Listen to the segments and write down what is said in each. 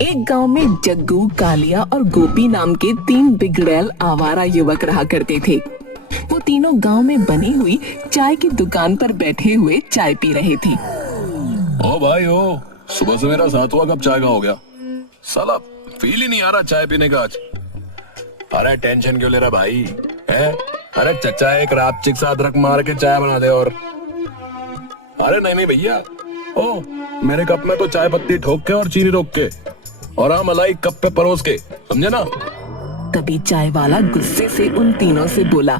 एक गांव में जग्गू, कालिया और गोपी नाम के 3 बिगड़ैल आवारा युवक रहा करते थे। वो तीनों गांव में बनी हुई चाय की दुकान पर बैठे हुए चाय पी रहे थे। ओ भाई ओ, सुबह से मेरा 7वां कप चाय का हो गया। साला फील ही नहीं आ रहा चाय पीने का आज। अरे टेंशन क्यों ले रहा भाई है? अरे चचा एक रापचिक सा अदरक मार के चाय बना दे। और अरे नहीं भैया, ओ मेरे कप में तो चाय पत्ती ठोक के और चीनी रोक के और मलाई कप पे परोस के, समझे ना? तभी चाय वाला गुस्से से उन तीनों से बोला,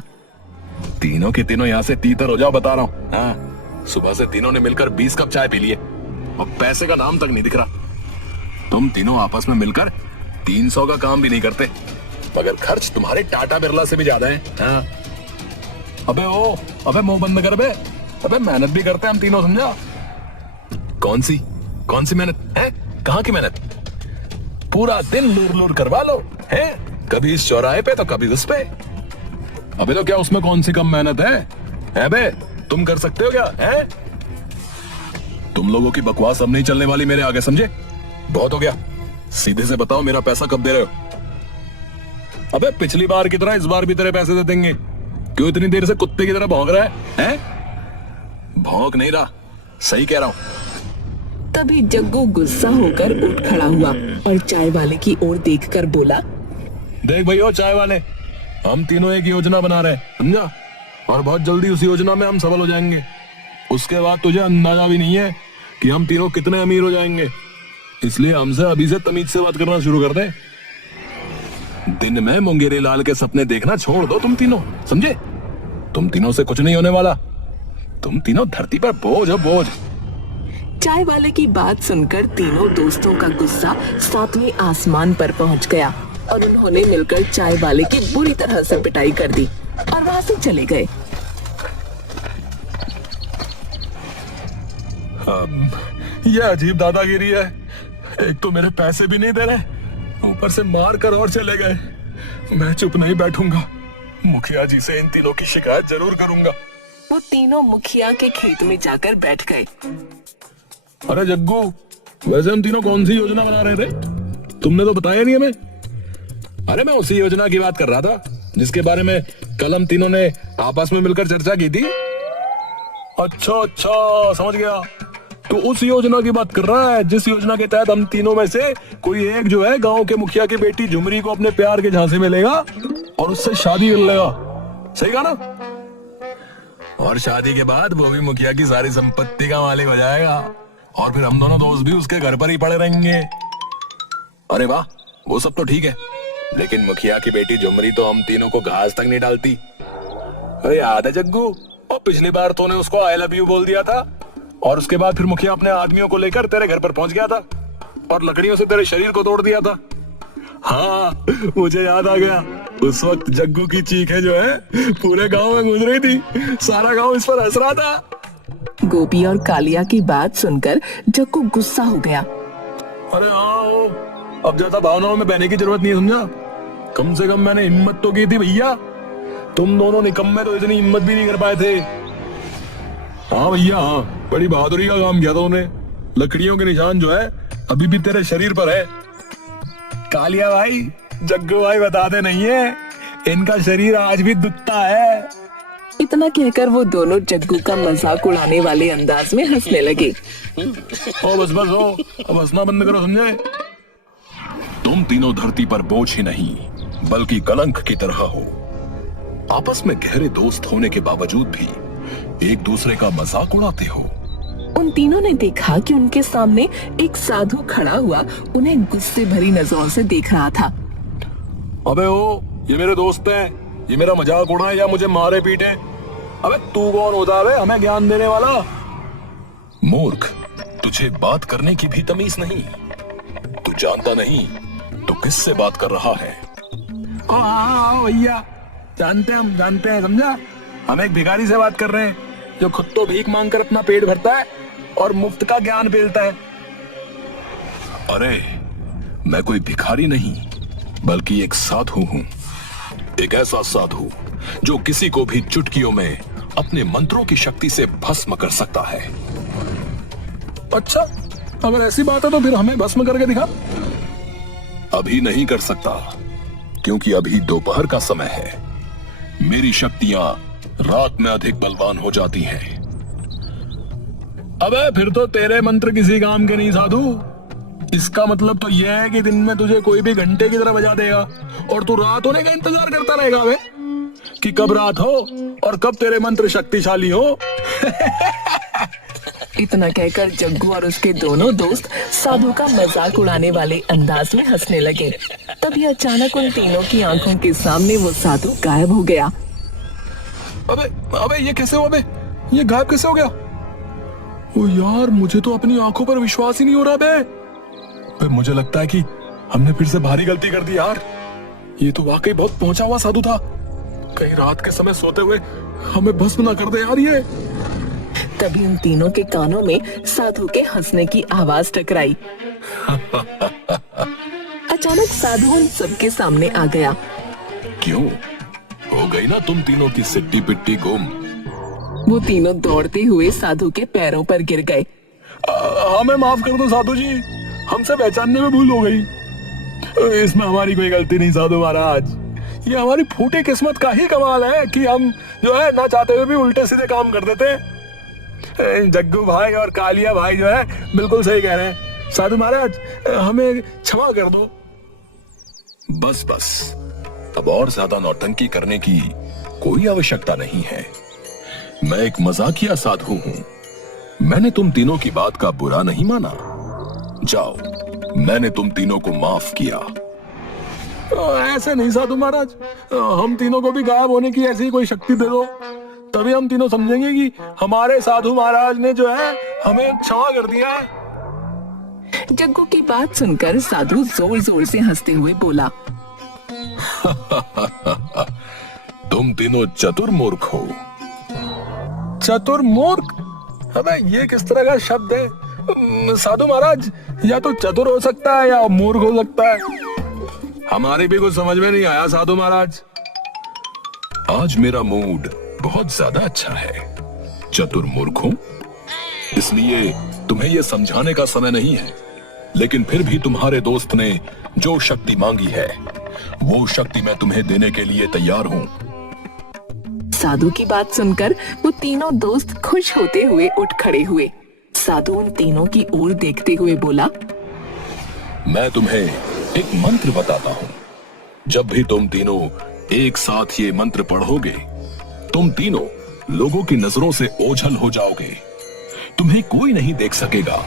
तीनों के तीनों यहाँ से तीतर हो जाओ, बता रहा हूँ। हाँ, सुबह से तीनों ने मिलकर 20 कप चाय पी लिए और पैसे का नाम तक नहीं दिख रहा। तुम तीनों आपस में मिलकर 300 का काम भी नहीं करते, मगर खर्च तुम्हारे टाटा बिरला से भी ज्यादा है। हाँ। अबे मुंह बंद कर बे। अबे मेहनत भी करते हैं हम तीनों, समझा? कौन सी मेहनत है? कहाँ की मेहनत? पूरा दिन लूर लूर करवा लो है, कभी इस चौराहे पे तो कभी उस पे। अबे तो क्या उसमें कौन सी कम मेहनत है बे? तुम कर सकते हो क्या है? तुम लोगों की बकवास अब नहीं चलने वाली मेरे आगे, समझे? बहुत हो गया, सीधे से बताओ मेरा पैसा कब दे रहे हो? अबे पिछली बार की तरह इस बार भी तेरे पैसे दे देंगे। क्यों इतनी देर से कुत्ते की तरह भौंक रहा है? भौंक नहीं रहा, सही कह रहा हूं। तभी जग्गू गुस्सा होकर उठ खड़ा हुआ और चाय वाले की ओर देखकर बोला, देख भैया चाय वाले, हम तीनों एक योजना बना रहे हैं, समझा? और बहुत जल्दी उस योजना में हम सफल हो जाएंगे। उसके बाद तुझे अंदाजा भी नहीं है कि हम तीनों कितने अमीर हो जाएंगे। इसलिए हमसे अभी से तमीज से बात करना शुरू कर दे। दिन में मुंगेरी लाल के सपने देखना छोड़ दो तुम तीनों, समझे? तुम तीनों से कुछ नहीं होने वाला। तुम तीनों धरती पर बोझ हो, बोझ। चाय वाले की बात सुनकर तीनों दोस्तों का गुस्सा 7वें आसमान पर पहुंच गया और उन्होंने मिलकर चाय वाले की बुरी तरह से पिटाई कर दी और वहां से चले गए। ये अजीब दादागिरी है। एक तो मेरे पैसे भी नहीं दे रहे, ऊपर से मार कर और चले गए। मैं चुप नहीं बैठूंगा, मुखिया जी से इन तीनों की शिकायत जरूर करूंगा। वो तीनों मुखिया के खेत में जाकर बैठ गए। अरे जग्गू, वैसे हम तीनों कौन सी योजना बना रहे थे? तुमने तो बताया नहीं हमें। अरे मैं उसी योजना की बात कर रहा था जिसके बारे में कल हम तीनों ने आपस में मिलकर चर्चा की थी। अच्छा, समझ गया। तो उस योजना की बात कर रहा है जिस योजना के तहत हम तीनों में से कोई एक जो है गांव के मुखिया की बेटी झुमरी को अपने प्यार के झांसे में लेगा और उससे शादी कर लेगा। सही कहा ना? और शादी के बाद वो भी मुखिया की सारी संपत्ति का मालिक हो जाएगा और फिर हम दोनों दोस्त भी उसके घर पर ही पड़े रहेंगे। अरे वाह, वो सब तो ठीक है, लेकिन मुखिया की बेटी झुमरी तो हम तीनों को घास तक नहीं डालती। अरे याद है जग्गू, और पिछली बार तूने उसको आई लव यू बोल दिया था और उसके बाद फिर मुखिया अपने आदमियों को लेकर तेरे घर पर पहुंच गया था और लकड़ियों से तेरे शरीर को तोड़ दिया था। हाँ, मुझे याद आ गया। उस वक्त जग्गू की चीखें जो है पूरे गांव में गूंज रही थी। सारा गांव इस पर हंस रहा था। गोपी और कालिया की बात सुनकर जग्गू गुस्सा हो गया। अरे हाँ, अब ज्यादा भावनाओं में बहने की जरूरत नहीं है, समझा? कम से कम मैंने हिम्मत तो की थी भैया। तुम दोनों निकम्मे तो इतनी हिम्मत भी नहीं कर पाए थे। हाँ भैया, हाँ, बड़ी बहादुरी का काम किया था उन्हें। लकड़ियों के निशान जो है अभी भी तेरे शरीर पर है। कालिया भाई, जग्गू भाई बताते नहीं है, इनका शरीर आज भी दुखता है। इतना कहकर वो दोनों जग्गू का मजाक उड़ाने वाले अंदाज में हंसने लगे। ओ बस हो, अब हंसना बंद करो, समझे? तुम तीनों धरती पर बोझ ही नहीं बल्कि कलंक की तरह हो। आपस में गहरे दोस्त होने के बावजूद भी एक दूसरे का मजाक उड़ाते हो। उन तीनों ने देखा कि उनके सामने एक साधु खड़ा हुआ उन्हें गुस्से भरी नजरों से देख रहा था। अबे ओ, ये मेरे दोस्त हैं, ये मेरा मजाक उड़ाए या मुझे मारे पीटे? अबे तू कौन होता है हमें ज्ञान देने वाला? मूर्ख, तुझे बात करने की भी तमीज नहीं। तू जानता नहीं तू किससे बात कर रहा है। हाँ भैया, जानते हैं, समझा? हम एक भिखारी से बात कर रहे हैं जो खुद तो भीख मांगकर अपना पेट भरता है और मुफ्त का ज्ञान पेलता है। अरे मैं कोई भिखारी नहीं बल्कि एक साधु हूं। एक ऐसा साधु जो किसी को भी चुटकियों में अपने मंत्रों की शक्ति से भस्म कर सकता है। अच्छा, अगर ऐसी बात है तो फिर हमें भस्म करके दिखा। अभी नहीं कर सकता, क्योंकि अभी दोपहर का समय है। मेरी शक्तियां रात में अधिक बलवान हो जाती हैं। अबे फिर तो तेरे मंत्र किसी काम के नहीं साधु। इसका मतलब तो यह है कि दिन में तुझे कोई भी घंटे की तरह बजा देगा और तू रात होने का इंतजार करता रहेगा बे, कि कब रात हो और कब तेरे मंत्र शक्तिशाली हो। इतना कहकर जग्गू और उसके दोनों दोस्त साधु का मजाक उड़ाने वाले अंदाज में हंसने लगे। तभी अचानक उन तीनों की आंखों के सामने वो साधु गायब हो गया। अबे अबे ये कैसे हुआ बे? ये गायब कैसे हो गया? ओ यार, मुझे तो अपनी आंखों पर विश्वास ही नहीं हो रहा बे। मुझे लगता है कि हमने फिर से भारी गलती कर दी यार। ये तो वाकई बहुत पहुंचा हुआ साधु था। कहीं रात के समय सोते हुए हमें भस्म ना कर दे यार ये। तभी उन तीनों के कानों में साधु के हंसने की आवाज टकराई। अचानक साधु उन सबके सामने आ गया। क्यों हो गई ना तुम तीनों की सिट्टी पिट्टी गुम? वो तीनों दौड़ते हुए साधु के पैरों पर गिर गए। हमें माफ कर दो साधु जी, हमसे पहचानने में भूल हो गई। इसमें हमारी कोई गलती नहीं साधु महाराज। ये हमारी फूटी किस्मत का ही कमाल है कि हम जो है ना चाहते हुए भी उल्टे सीधे काम कर देते हैं। जग्गू भाई और कालिया भाई जो है बिल्कुल सही कह रहे हैं। साधु महाराज हमें क्षमा कर दो। बस बस, अब और ज्यादा नौटंकी करने की कोई आवश्यकता नहीं है। मैं एक मजाकिया साधु हूं। मैंने तुम तीनों की बात का बुरा नहीं माना। जाओ, मैंने तुम तीनों को माफ किया। ऐसे नहीं साधु महाराज, हम तीनों को भी गायब होने की ऐसी कोई शक्ति दे दो, तभी हम तीनों समझेंगे कि हमारे साधु महाराज ने जो है हमें क्षमा कर दिया है। जग्गू की बात सुनकर साधु जोर जोर से हंसते हुए बोला। तुम तीनों चतुर मूर्ख हो। चतुर मूर्ख? अबे ये किस तरह का शब्द है साधु महाराज? या तो चतुर हो सकता है या मूर्ख हो सकता है। हमारे भी कुछ समझ में नहीं आया साधु महाराज। आज मेरा मूड बहुत ज्यादा अच्छा है। चतुर मूर्ख हूं, इसलिए तुम्हें यह समझाने का समय नहीं है। लेकिन फिर भी तुम्हारे दोस्त ने जो शक्ति मांगी है, वो शक्ति मैं तुम्हें देने के लिए तैयार हूं। साधु की बात सुनकर वो तीनों दोस्त खुश होते हुए उठ खड़े हुए। साधु उन तीनों की ओर देखते हुए बोला। मैं तुम्हें एक मंत्र बताता हूं। जब भी तुम तीनों एक साथ ये मंत्र पढ़ोगे, तुम तीनों लोगों की नजरों से ओझल हो जाओगे। तुम्हें कोई नहीं देख सकेगा।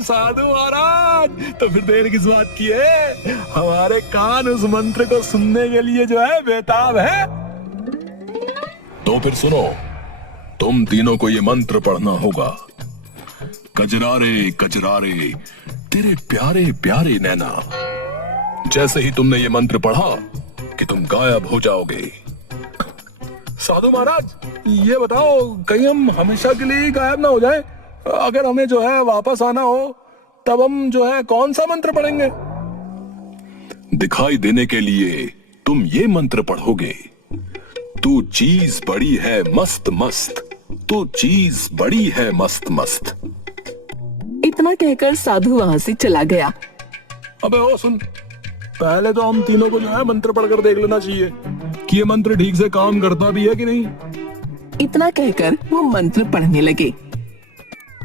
साधु महाराज, तो फिर देर किस बात की है? हमारे कान उस मंत्र को सुनने के लिए जो है बेताब है। तो फिर सुनो, तुम तीनों को ये मंत्र पढ़ना होगा। कजरारे कजरारे तेरे प्यारे प्यारे नैना। जैसे ही तुमने ये मंत्र पढ़ा कि तुम गायब हो जाओगे। साधु महाराज, ये बताओ कहीं हम हमेशा के लिए गायब ना हो जाए? अगर हमें जो है वापस आना हो, तब हम जो है कौन सा मंत्र पढ़ेंगे? दिखाई देने के लिए तुम ये मंत्र पढ़ोगे। तू चीज बड़ी है मस्त मस्त, तू चीज बड़ी है मस्त मस्त। इतना कहकर साधु वहां से चला गया। अबे ओ सुन, पहले तो हम तीनों को जो है मंत्र पढ़कर देख लेना चाहिए कि ये मंत्र ठीक से काम करता भी है कि नहीं। इतना कहकर वो मंत्र पढ़ने लगे।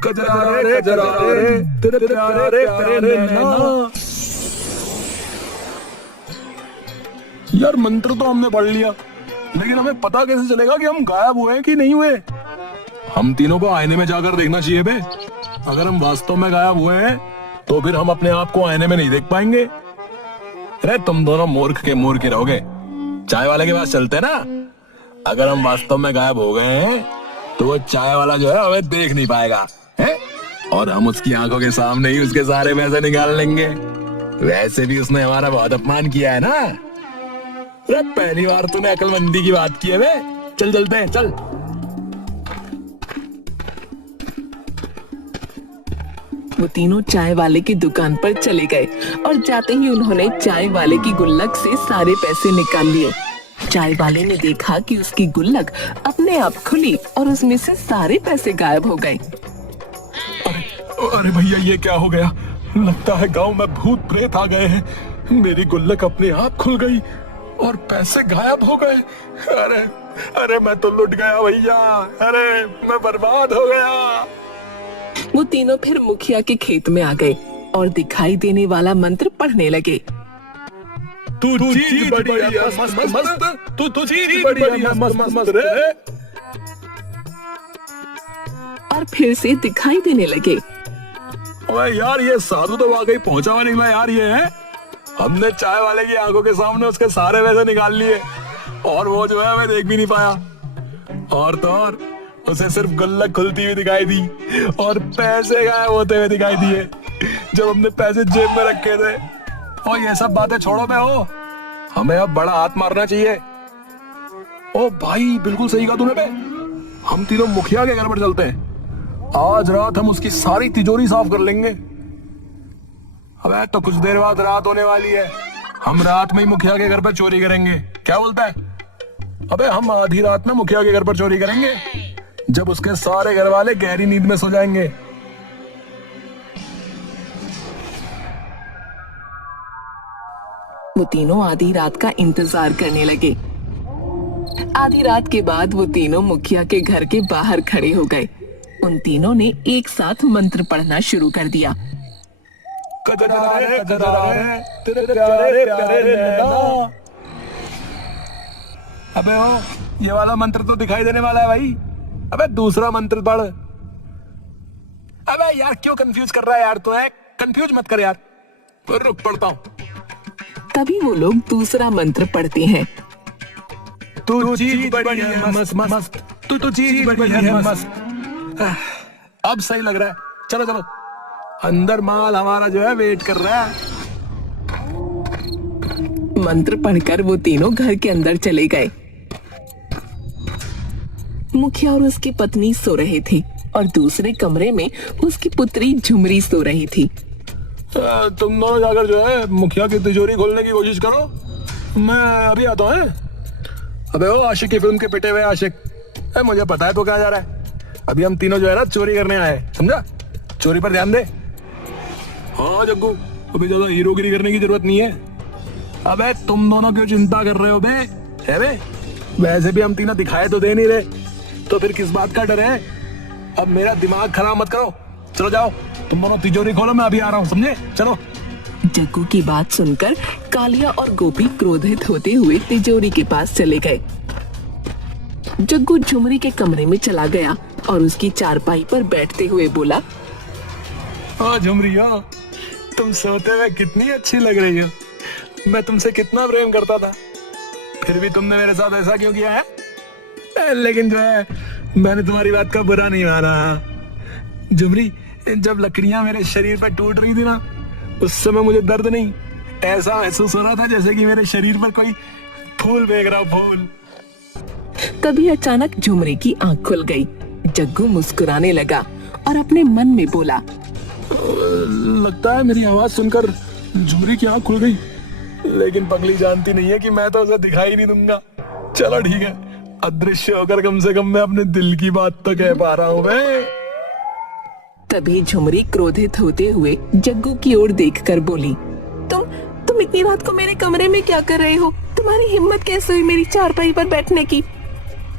कजरारे कजरारे तेरे प्यारे प्यारे नैना। यार मंत्र तो हमने पढ़ लिया, लेकिन हमें पता कैसे चलेगा कि हम गायब हुए कि नहीं हुए? हम तीनों को आईने में जाकर देखना चाहिए बे। अगर हम वास्तव में गायब हुए हैं तो फिर हम अपने आप को आईने में नहीं देख पाएंगे। अरे तुम दोनों मूर्ख के मूर्ख ही रहोगे। चाय वाले के पास चलते ना। अगर हम वास्तव में गायब हो गए हैं तो वो चाय वाला जो है हमें देख नहीं पाएगा है? और हम उसकी आंखों के सामने ही उसके सारे पैसे निकाल लेंगे। वैसे भी उसने हमारा बहुत अपमान किया है ना। अरे पहली बार तूने अकलमंदी की बात की है बे। चल चलते हैं, चल। वो तीनों चाय वाले की दुकान पर चले गए और जाते ही उन्होंने चाय वाले की गुल्लक से सारे पैसे निकाल लिए। चाय वाले ने देखा कि उसकी गुल्लक अपने आप खुली और उसमें से सारे पैसे गायब हो गए। अरे भैया, ये क्या हो गया? लगता है गांव में भूत प्रेत आ गए हैं। मेरी गुल्लक अपने आप खुल गई और पैसे गायब हो गए। अरे अरे मैं तो लुट गया भैया। अरे मैं बर्बाद हो गया। वो तीनों फिर मुखिया के खेत में आ गए और दिखाई देने वाला मंत्र पढ़ने लगे। तू चीज बड़ी है मस्त मस्त, तू चीज बड़ी है मस्त मस्त रे। और फिर से दिखाई देने लगे। ओए यार, ये साधु तो वाकई पहुंचा हुआ निकला यार। ये है, हमने चाय वाले की आंखों के सामने उसके सारे पैसे निकाल लिए और वो जो है मैं देख भी नहीं पाया। और तो और उसे सिर्फ गुल्लक खुलती हुई दिखाई दी और पैसे गायब होते हुए दिखाई दिए जब हमने पैसे जेब में रखे थे। और ये सब बातें छोड़ो बे हो, हमें अब बड़ा हाथ मारना चाहिए। ओ भाई, बिल्कुल सही कहा तूने बे। हम तीनों मुखिया के घर पर चलते हैं। आज रात हम उसकी सारी तिजोरी साफ कर लेंगे। अबे तो कुछ देर बाद रात होने वाली है। हम रात में ही मुखिया के घर पर चोरी करेंगे, क्या बोलता है? अबे हम आधी रात में मुखिया के घर पर चोरी करेंगे जब उसके सारे घर वाले गहरी नींद में सो जाएंगे। वो तीनों आधी रात का इंतजार करने लगे। आधी रात के बाद वो तीनों मुखिया के घर के बाहर खड़े हो गए। उन तीनों ने एक साथ मंत्र पढ़ना शुरू कर दिया। कजरारे कजरारे तेरे प्यारे प्यारे नैना। अबे हो, ये वाला मंत्र तो दिखाई देने वाला है भाई। अबे दूसरा मंत्र पढ़। अबे यार, क्यों कंफ्यूज कर रहा है यार? तू है, कंफ्यूज मत कर यार। रुक, पढ़ता हूँ। तभी वो लोग दूसरा मंत्र पढ़ते हैं। तू चीज बड़ी है मस्त मस्त, तू चीज बड़ी है मस्त। अब सही लग रहा है। चलो चलो, अंदर माल हमारा जो है वेट कर रहा है। मंत्र पढ़कर वो तीनों घर के अंदर चले गए। मुखिया और उसकी पत्नी सो रहे थे और दूसरे कमरे में उसकी पुत्री झुमरी सो रही थी। तुम दोनों जाकर जो है मुखिया की तिजोरी खोलने की कोशिश करो, मैं अभी आता हूँ। अबे ओ आशिक की फिल्म के पिटे हुए आशिक, मुझे पता है तो क्या जा रहा है। अभी हम तीनों जो है ना चोरी करने आए, समझा? चोरी पर ध्यान दे। हाँ जग्गू, अभी ज्यादा हीरोगिरी करने की जरूरत नहीं है। अबे तुम दोनों क्यों चिंता कर रहे हो बे? है बे, वैसे भी हम तीनों दिखाए तो दे नहीं रहे, तो फिर किस बात का डर है? अब मेरा दिमाग खराब मत करो। चलो जाओ, तुम दोनों तिजोरी खोलो, मैं अभी आ रहा हूँ, समझे? चलो। जग्गू की बात सुनकर कालिया और गोपी क्रोधित होते हुए तिजोरी के पास चले गए। जग्गू झुमरी के कमरे में चला गया और उसकी चारपाई पर बैठते हुए बोला, हाँ झुमरी, हाँ तुम सोते हुए कितनी अच्छी लग रही हो। मैं तुमसे कितना प्रेम करता था, फिर भी तुमने मेरे साथ ऐसा क्यों किया है? लेकिन जो है मैंने तुम्हारी बात का बुरा नहीं माना। झुमरी, जब लकड़ियां मेरे शरीर पर टूट रही थी ना, उस समय मुझे दर्द नहीं, ऐसा महसूस हो रहा था जैसे कि मेरे शरीर पर कोई फूल फेंक रहा, फूल। तभी अचानक झुमरी की आंख खुल गई। जग्गू मुस्कुराने लगा और अपने मन में बोला, लगता है मेरी आवाज सुनकर झुमरी की आंख खुल गई, लेकिन पगली जानती नहीं है कि मैं तो उसे दिखाई नहीं दूंगा। चलो ठीक है, अदृश्य होकर कम से कम मैं अपने दिल की बात तो कह पा रहा हूँ मैं। तभी झुमरी क्रोधित होते हुए जग्गू की ओर देखकर बोली, तुम इतनी रात को मेरे कमरे में क्या कर रहे हो? तुम्हारी हिम्मत कैसे हुई मेरी चारपाई पर बैठने की?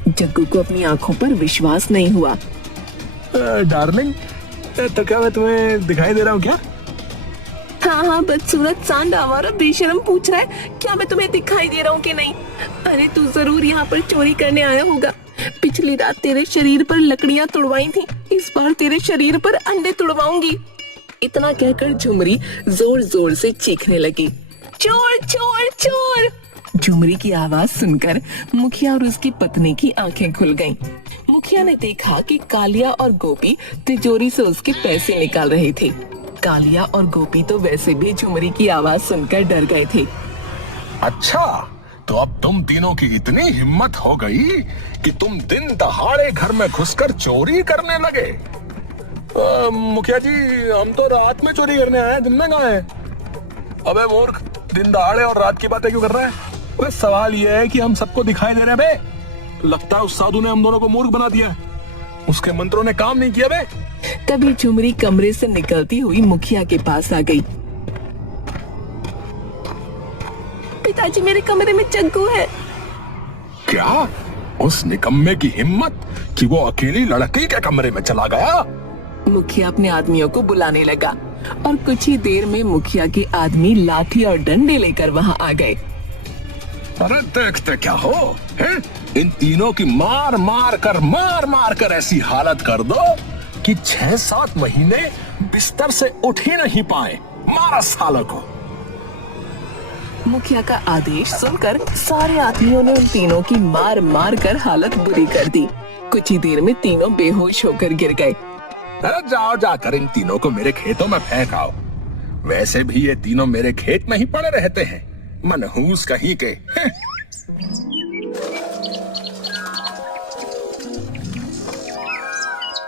जग्गू को अपनी आंखों पर विश्वास नहीं हुआ। डार्लिंग, तो क्या मैं तुम्हें दिखाई दे रहा हूँ क्या? हाँ, बदसूरत सांड आवारा बेशरम पूछ रहा है क्या मैं तुम्हें दिखाई दे रहा हूँ कि नहीं? अरे तू जरूर यहाँ पर चोरी करने आया होगा। पिछली रात तेरे शरीर पर लकड़ियाँ तुड़वाई थी, इस बार तेरे शरीर पर अंडे तुड़वाऊंगी। इतना कहकर झुमरी जोर जोर से चीखने लगी, चोर चोर चोर। झुमरी की आवाज सुनकर मुखिया और उसकी पत्नी की आंखें खुल गईं। मुखिया ने देखा कि कालिया और गोपी तिजोरी से उसके पैसे निकाल रहे थे। कालिया और गोपी तो वैसे भी झुमरी की आवाज सुनकर डर गए थे। अच्छा, तो अब तुम तीनों की इतनी हिम्मत हो गई कि तुम दिन दहाड़े घर में घुसकर चोरी करने लगे। मुखिया जी, हम तो रात में चोरी करने आए हैं, दिन में कहाँ हैं? अबे मूर्ख, दिन दहाड़े और रात की बातें क्यों कर रहा है? अबे सवाल यह है कि हम सबको दिखाई दे रहे हैं बे। लगता है उस साधु ने हम दोनों को मूर्ख बना दिया, उसके मंत्रों ने काम नहीं किया बे। तभी झुमरी कमरे से निकलती हुई मुखिया के पास आ गई। पिताजी, मेरे कमरे में जग्गू है। क्या? उस निकम्मे की हिम्मत कि वो अकेली लड़की के कमरे में चला गया। मुखिया अपने आदमियों को बुलाने लगा और कुछ ही देर में मुखिया के आदमी लाठी और डंडे लेकर वहां आ गए। अरे देखते क्या हो, हैं? इन तीनों की मार मार कर ऐसी हालत कर दो कि 6-7 महीने बिस्तर से उठ ही नहीं पाए। मारा सालों को। मुखिया का आदेश सुनकर सारे आदमियों ने उन तीनों की मार मार कर हालत बुरी कर दी। कुछ ही देर में तीनों बेहोश होकर गिर गए। अरे जाओ जाकर इन तीनों को मेरे खेतों में फेंक आओ। वैसे भी ये तीनों मेरे खेत में ही पड़े रहते हैं, मनहूस कहीं के।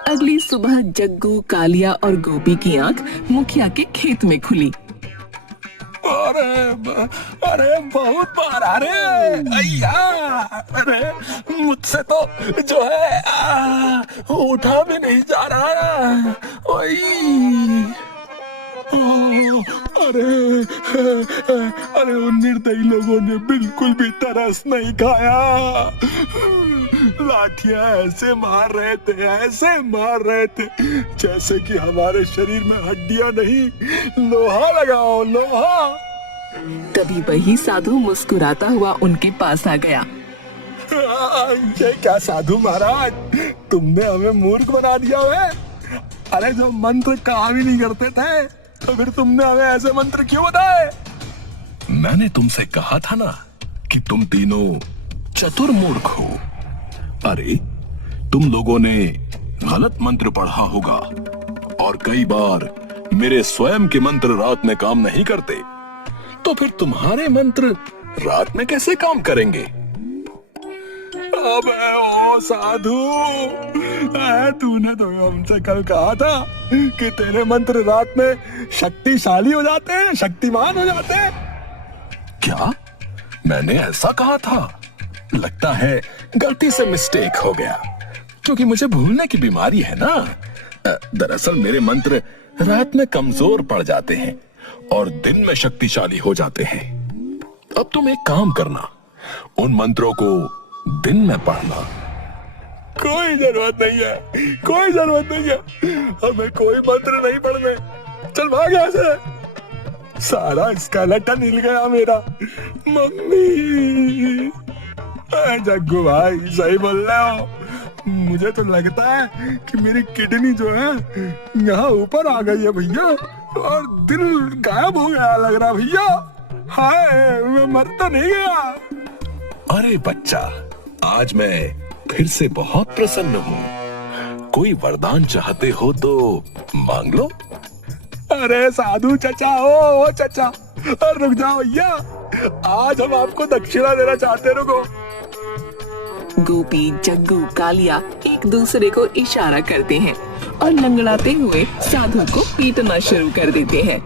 अगली सुबह जग्गू, कालिया और गोपी की आंख मुखिया के खेत में खुली। अरे बहुत बार, अरे अय्या, अरे मुझसे तो जो है उठा भी नहीं जा रहा। ओई, अरे उन निर्दयी लोगों ने बिल्कुल भी तरस नहीं खाया। लाठियां ऐसे मार रहे थे जैसे कि हमारे शरीर में हड्डियां नहीं, लोहा लगाओ, लोहा। तभी वही साधु मुस्कुराता हुआ उनके पास आ गया। ये क्या साधु महाराज, तुमने हमें मूर्ख बना दिया है। अरे जो मंत्र काम ही नहीं करते थे तो फिर तुमने हमें ऐसे मंत्र क्यों बताए? मैंने तुमसे कहा था ना कि तुम तीनों चतुर मूर्ख हो। अरे तुम लोगों ने गलत मंत्र पढ़ा होगा और कई बार मेरे स्वयं के मंत्र रात में काम नहीं करते, तो फिर तुम्हारे मंत्र रात में कैसे काम करेंगे? अबे ओ साधु, तूने तो हमसे कल कहा था कि तेरे मंत्र रात में शक्तिशाली हो जाते हैं, शक्तिमान हो जाते हैं। क्या मैंने ऐसा कहा था? लगता है गलती से मिस्टेक हो गया, क्योंकि मुझे भूलने की बीमारी है ना। दरअसल मेरे मंत्र रात में कमजोर पड़ जाते हैं और दिन में शक्तिशाली हो जाते हैं। अब तुम एक काम करना, उन मंत्रों को दिन में पढ़ना। कोई जरूरत नहीं है, हमें कोई मंत्र नहीं पढ़ने। चल भाग यहाँ से। सारा स्केलेटन हिल गया मेरा। मम्मी। जग्गू भाई सही बोल रहे हो, मुझे तो लगता है कि मेरी किडनी जो है यहाँ ऊपर आ गई है भैया, और दिल गायब हो गया लग रहा भैया। हाय, मैं मर तो नहीं गया। अरे बच्चा, आज मैं फिर से बहुत प्रसन्न हूँ। कोई वरदान चाहते हो तो मांग लो। अरे साधु चचा, ओ चचा, रुक जाओ भैया, आज हम आपको दक्षिणा देना चाहते। रुको। गोपी, जग्गू, कालिया एक दूसरे को इशारा करते हैं और लंगड़ाते हुए साधु को पीटना शुरू कर देते हैं।